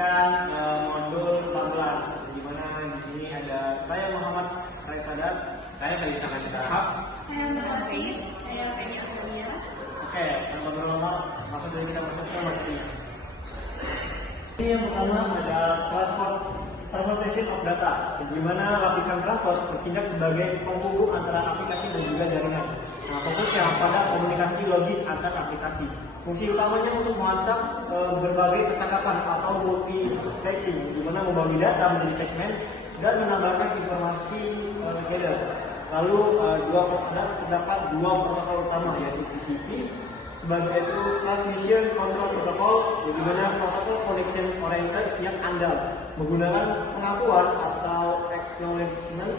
menyaksikan modul 14, di mana di sini ada saya Muhammad Rai Sadar, saya Kalisa Kasyidahab, saya Mbak Afi, saya Penny Amelia. Oke, tanpa berlama, langsung saja kita masuk ke materi. Ini yang pertama ada transportation of data, di mana lapisan transport bertindak sebagai penghubung antara aplikasi dan juga jaringan. Nah, fokusnya pada komunikasi logis antar aplikasi. Fungsi utamanya untuk melacak berbagai percakapan atau multiplexing, di mana membagi data menjadi segmen dan menambahkan informasi header. Lalu terdapat dua protokol utama, yaitu TCP sebagai itu Transmission Control Protocol, di mana protokol connection oriented yang andal menggunakan pengakuan atau acknowledgement,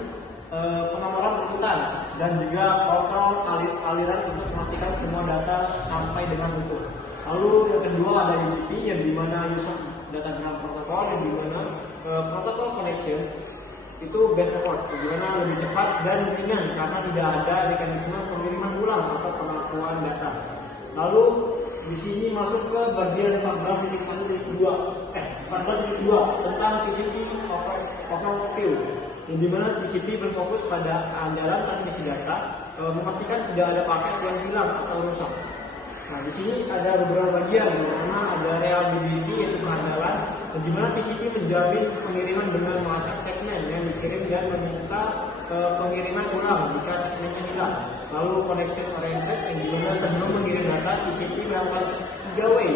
penomoran urutan dan juga kontrol aliran untuk memastikan semua data sampai dengan utuh. Lalu yang kedua ada UDP, yang dimana user datagram protocol, yang dimana protokol connection itu best effort, di mana lebih cepat dan ringan karena tidak ada mekanisme pengiriman ulang atau pengakuan data. Lalu di sini masuk ke bagian 14.2 tentang TCP overview, yang dimana TCP berfokus pada andalan transmisi data, memastikan tidak ada paket yang hilang atau rusak. Nah, di sini ada beberapa bagian, yang pertama ada reliability, yaitu keandalan, di mana TCP menjamin pengiriman dengan melacak segmen yang dikirim dan meminta pengiriman ulang jika segmennya hilang. Lalu connection oriented, yang dimana sebelum mengirim data TCP melakukan 3-way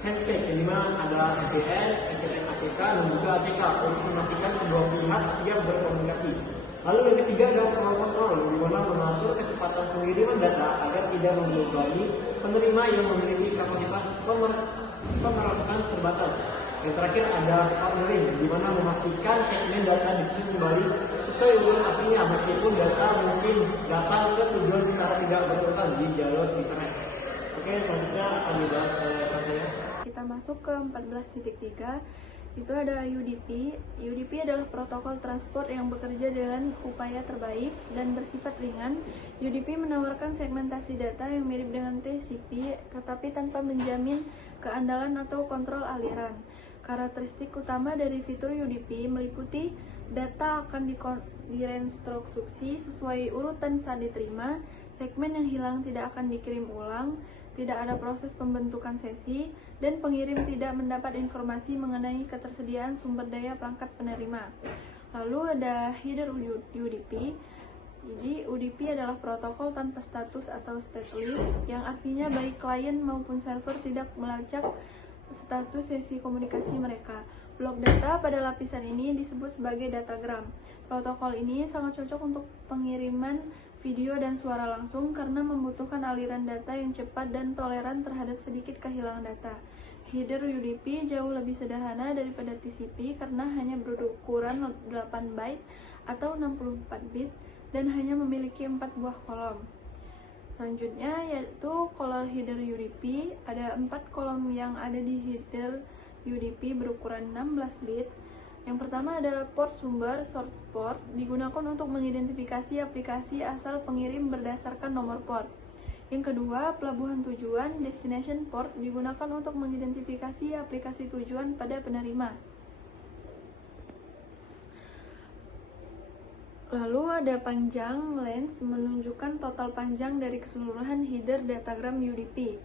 handshake, yang dimana ada SDN, SDN ACK, dan juga ACK untuk memastikan kedua pihak siap berkomunikasi. Lalu yang ketiga adalah flow control, di mana mengatur kecepatan pengiriman data agar tidak membebani penerima yang memiliki kapasitas pemrosesan terbatas. Yang terakhir ada partnering, di mana memastikan segmen data disusun kembali sesuai urutan aslinya meskipun data mungkin datang ke tujuan secara tidak berurutan di jalur internet. Oke, selanjutnya akan dibahas saya. Kita masuk ke 14.3. Itu ada UDP. UDP adalah protokol transport yang bekerja dengan upaya terbaik dan bersifat ringan. UDP menawarkan segmentasi data yang mirip dengan TCP, tetapi tanpa menjamin keandalan atau kontrol aliran. Karakteristik utama dari fitur UDP meliputi data akan direkonstruksi sesuai urutan saat diterima, segmen yang hilang tidak akan dikirim ulang, tidak ada proses pembentukan sesi, dan pengirim tidak mendapat informasi mengenai ketersediaan sumber daya perangkat penerima. Lalu ada header UDP. Jadi UDP adalah protokol tanpa status atau stateless, yang artinya baik klien maupun server tidak melacak status sesi komunikasi mereka. Blok data pada lapisan ini disebut sebagai datagram. Protokol ini sangat cocok untuk pengiriman video dan suara langsung karena membutuhkan aliran data yang cepat dan toleran terhadap sedikit kehilangan data. Header UDP jauh lebih sederhana daripada TCP karena hanya berukuran 8 byte atau 64 bit dan hanya memiliki 4 buah kolom. Selanjutnya yaitu color header UDP. Ada 4 kolom yang ada di header UDP berukuran 16 bit. Yang pertama ada port sumber, source port, digunakan untuk mengidentifikasi aplikasi asal pengirim berdasarkan nomor port. Yang kedua, pelabuhan tujuan, destination port, digunakan untuk mengidentifikasi aplikasi tujuan pada penerima. Lalu ada panjang, length, menunjukkan total panjang dari keseluruhan header datagram UDP.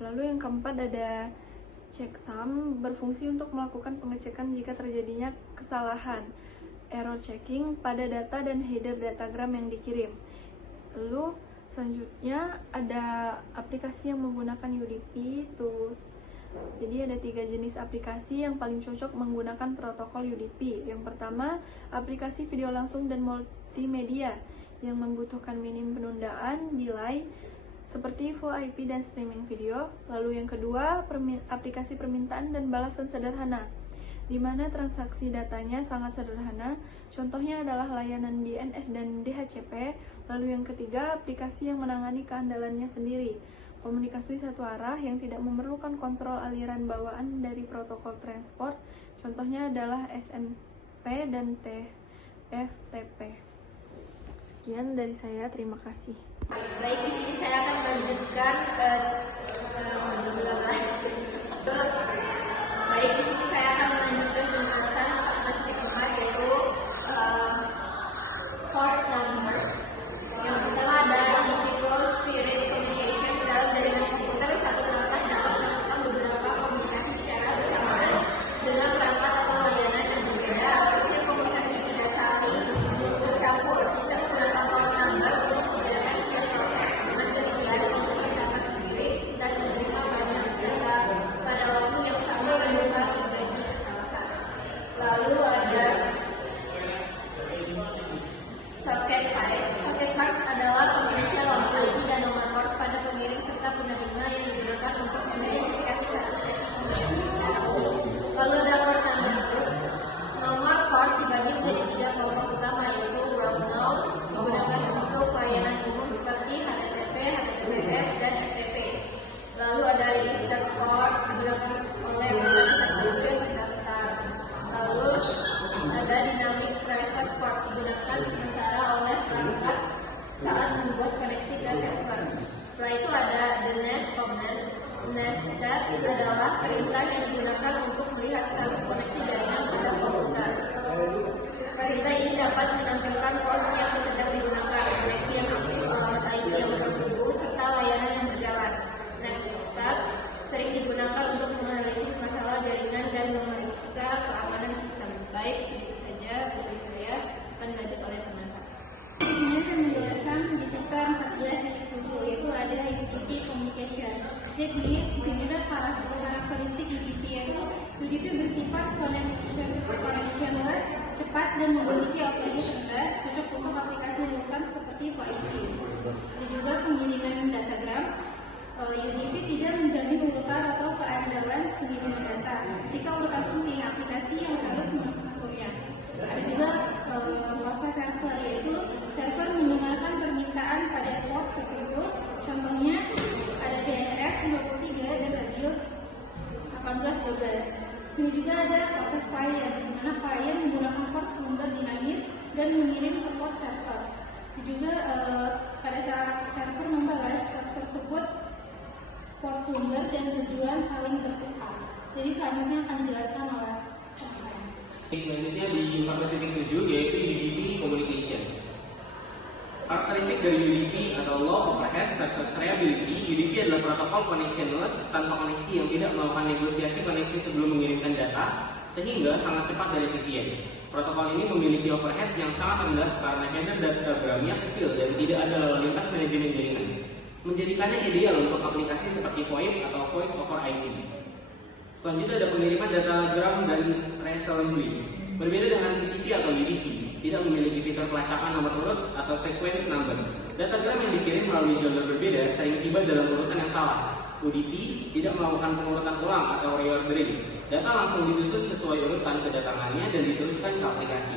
Lalu yang keempat ada checksum, berfungsi untuk melakukan pengecekan jika terjadinya kesalahan, error checking pada data dan header datagram yang dikirim. Lalu selanjutnya ada aplikasi yang menggunakan UDP tools. Jadi ada 3 jenis aplikasi yang paling cocok menggunakan protokol UDP. Yang pertama, aplikasi video langsung dan multimedia yang membutuhkan minim penundaan, delay, seperti VoIP dan streaming video. Lalu yang kedua, aplikasi permintaan dan balasan sederhana, di mana transaksi datanya sangat sederhana. Contohnya adalah layanan DNS dan DHCP. Lalu yang ketiga, aplikasi yang menangani keandalannya sendiri, komunikasi satu arah yang tidak memerlukan kontrol aliran bawaan dari protokol transport. Contohnya adalah SNP dan TFTP. Sekian dari saya, terima kasih. Baik, di sini saya akan melanjutkan ke modul 8. Baik, di ke server. Setelah itu ada the next command. Nested adalah perintah yang digunakan untuk melihat status koneksi jaringan pada komputer. Perintah ini dapat menampilkan port yang sedang digunakan, koneksi yang aktif, alamat IP yang terhubung, serta layanan yang berjalan. Nested sering digunakan untuk menganalisis masalah jaringan dan memeriksa keamanan sistem. Baik, segitu saja dari saya, akan dilanjut oleh teman saya. Di sini saya menjelaskan di chapter 14.7 yaitu ada UDP communication. Jadi di sini ada karakteristik UDP yaitu UDP bersifat connectionless, cepat dan memiliki API rendah, cocok untuk aplikasi real-time seperti VoIP. Ada juga pengiriman datagram. UDP tidak menjamin urutan atau keandalan pengiriman data. Jika urutan penting, aplikasi yang harus mengaturnya. Ada juga proses server, yaitu server mendengarkan permintaan pada port tertentu. Contohnya ada DNS 53 dan radius 1812. Sini juga ada proses client, di mana client menggunakan port sumber dinamis dan mengirim ke port server. Juga pada saat server membalas port tersebut, port sumber dan tujuan saling tertukar. Jadi selanjutnya akan dijelaskan oleh Selanjutnya di 14.7 yaitu UDP communication. Karakteristik dari UDP atau low overhead versus reliability. UDP adalah protokol connectionless tanpa koneksi yang tidak melakukan negosiasi koneksi sebelum mengirimkan data, sehingga sangat cepat dan efisien. Protokol ini memiliki overhead yang sangat rendah karena header datagramnya kecil dan tidak ada lalu lintas manajemen jaringan, menjadikannya ideal untuk aplikasi seperti VoIP atau Voice over IP. Selanjutnya ada pengiriman datagram dan reassembly. Berbeda dengan TCP atau UDP, tidak memiliki fitur pelacakan nomor urut atau sequence number. Datagram yang dikirim melalui jalur berbeda sering tiba dalam urutan yang salah. UDP tidak melakukan pengurutan ulang atau reordering. Data langsung disusun sesuai urutan kedatangannya dan diteruskan ke aplikasi.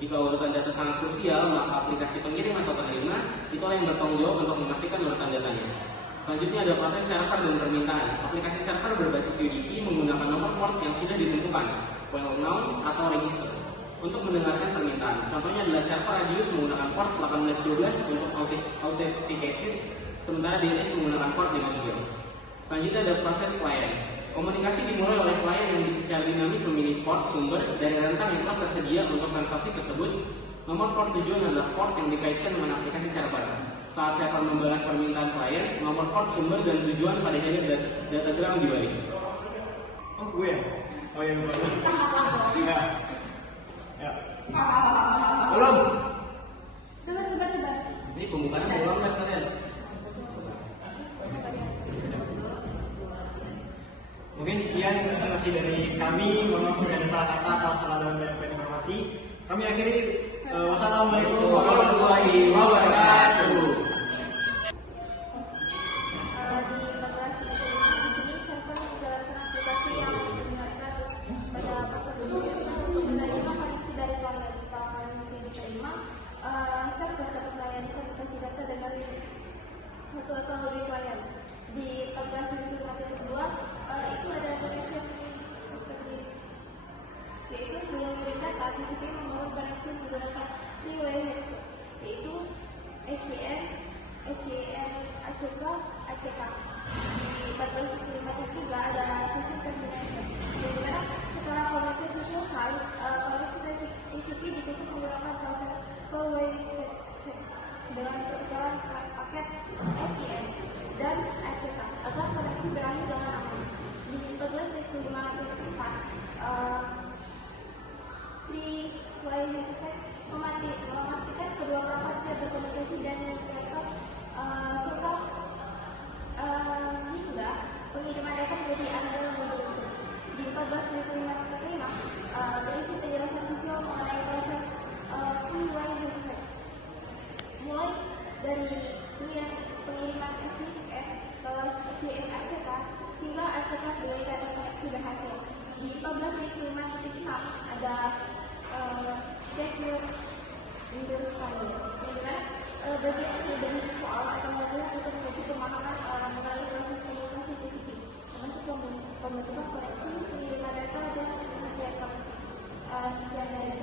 Jika urutan data sangat krusial, maka aplikasi pengirim atau penerima itulah yang bertanggung jawab untuk memastikan urutan datanya. Selanjutnya ada proses server dan permintaan. Aplikasi server berbasis UDP menggunakan nomor port yang sudah ditentukan, well known atau register, untuk mendengarkan permintaan. Contohnya adalah server radius menggunakan port 1812 untuk authentication, sementara DNS menggunakan port 53. Selanjutnya ada proses client. Komunikasi dimulai oleh klien yang secara dinamis memilih port sumber dari rentang yang telah tersedia untuk transaksi tersebut. Nomor port tujuan adalah port yang dikaitkan dengan aplikasi server. Saat server membalas permintaan klien, nomor port sumber dan tujuan pada header datagram dibalik. Oh gue ya? Oh iya lupa. Ya. Ya. Belum. Sebentar. Ini pembukaannya belum mas kalian? Mungkin sekian informasi dari kami. Mohon maaf jika ada salah kata atau salah dalam penyampaian informasi. Kami akhiri. Wassalamualaikum warahmatullahi wabarakatuh. Di 14.5 di sini server menjalankan aplikasi yang mendengarkan pada port tertentu untuk menerima koneksi dari klien. Setelah koneksi diterima, server dapat melayani komunikasi data dengan satu atau lebih klien. Di 14.5.2 itu ada connection history, yaitu sebelum mengirim data, TCP membangun koneksi menggunakan three-way headset, yaitu SYN, ACK, ACK. Di 14.5.3 ada session termination, di mana setelah komunikasi selesai, koneksi TCP ditutup menggunakan proses four-way headset dengan pertukaran paket FTN dan ACK agar koneksi berakhir dengan aman. Di 14.5.4 three-way headset memastikan kedua perangkat siap berkomunikasi dan mereka sehingga pengiriman data menjadi adil dan beruntung. Di 14.5.5 berisi penjelasan visual mengenai proses three-way headset, mulai dari pengiriman SYN ACK hingga ACK sebagai data koneksi berhasil. Di 14.5.6 ada check your Windows file, bagian ini berisi soal atau modul untuk menguji pemahaman mengenai proses komunikasi TCP, termasuk pembentukan koneksi, pengiriman data dan pengertian koneksi. Sekian dari